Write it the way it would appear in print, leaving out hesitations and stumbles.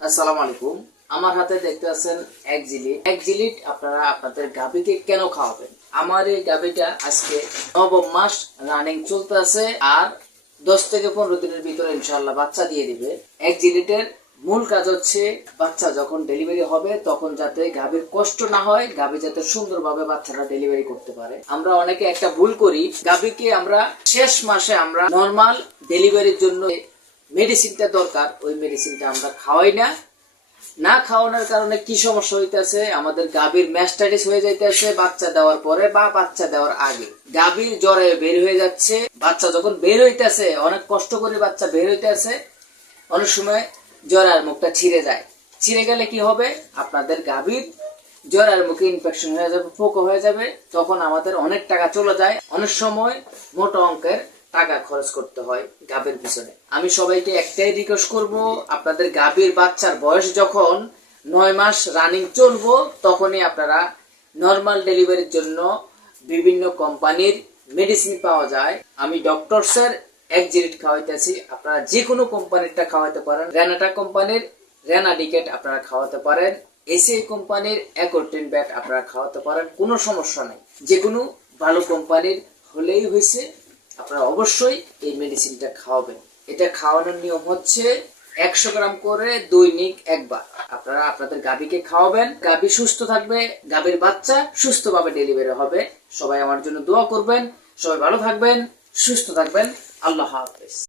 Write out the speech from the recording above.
আসসালামু আলাইকুম। আমার হাতে দেখতে পাচ্ছেন একজিলিট আপনারা আপনাদের গাভীকে কেন খাওয়াবেন? আমার এই গাভীটা আজকে নবম মাস রানিং চলতেছে আর 10 থেকে 15 দিনের ভিতরে ইনশাআল্লাহ বাচ্চা দিয়ে দিবে। একজিলিটের মূল কাজ হচ্ছে বাচ্চা যখন ডেলিভারি হবে তখন যাতে গাভীর কষ্ট না হয়, গাভী যাতে সুন্দরভাবে বাচ্চাটা ডেলিভারি করতে পারে। আমরা অনেকে একটা ভুল করি, গাভীকে আমরা শেষ মাসে আমরা নরমাল ডেলিভারির জন্য মেডিসিনটা দরকার, ওই মেডিসিনটা আমরা খাওয়াই না খাওয়ানোর কারণে কি সমস্যা হইতেছে, আমাদের গাভীর ম্যাস্টাইটিস হয়ে যাইতেছে বাচ্চা দেওয়ার পরে বা বাচ্চা দেওয়ার আগে। গাভীর জ্বরে বের হয়ে যাচ্ছে, বাচ্চা যখন বের হইতেছে অনেক কষ্ট করে বাচ্চা বের হইতেছে, অনেক সময় জ্বরের মুখটা ছিঁড়ে যায়। ছিঁড়ে গেলে কি হবে, আপনাদের গাভীর জ্বরের মুখে ইনফেকশন হয়ে যাবে, পোকা হয়ে যাবে, তখন আমাদের অনেক টাকা চলে যায়। অনেক সময় মোটা অঙ্কের টাকা খরচ করতে হয় গাভীর পিছনে। আমি সবাইকে একটাই রিকোয়েস্ট করব, আপনাদের গাভীর বাচ্চার বয়স যখন 9 মাস রানিং চলবো তখনই আপনারা নরমাল ডেলিভারির জন্য বিভিন্ন কোম্পানির মেডিসিন পাওয়া যায়। আমি ডক্টরসের একজিলিট খাওয়াইতেছি, আপনারা যে কোনো কোম্পানিরটা খাওয়াতে পারেন। রেনাটা কোম্পানির রেনাডিকেট আপনারা খাওয়াতে পারেন, এসিআই কোম্পানির অ্যাকোরটিন ব্যাট আপনারা খাওয়াতে পারেন, কোনো সমস্যা নেই। যে কোনো ভালো কোম্পানির হলেই হয়েছে, আপনারা অবশ্যই এই মেডিসিনটা খাওয়াবেন। এটা খাওয়ানোর নিয়ম হচ্ছে 100 গ্রাম করে দৈনিক একবার আপনারা আপনাদের গাভীকে খাওয়াবেন। গাভী সুস্থ থাকবে, গাভীর বাচ্চা সুস্থভাবে ডেলিভারি হবে। সবাই আমার জন্য দোয়া করবেন। সবাই ভালো থাকবেন, সুস্থ থাকবেন। আল্লাহ হাফেজ।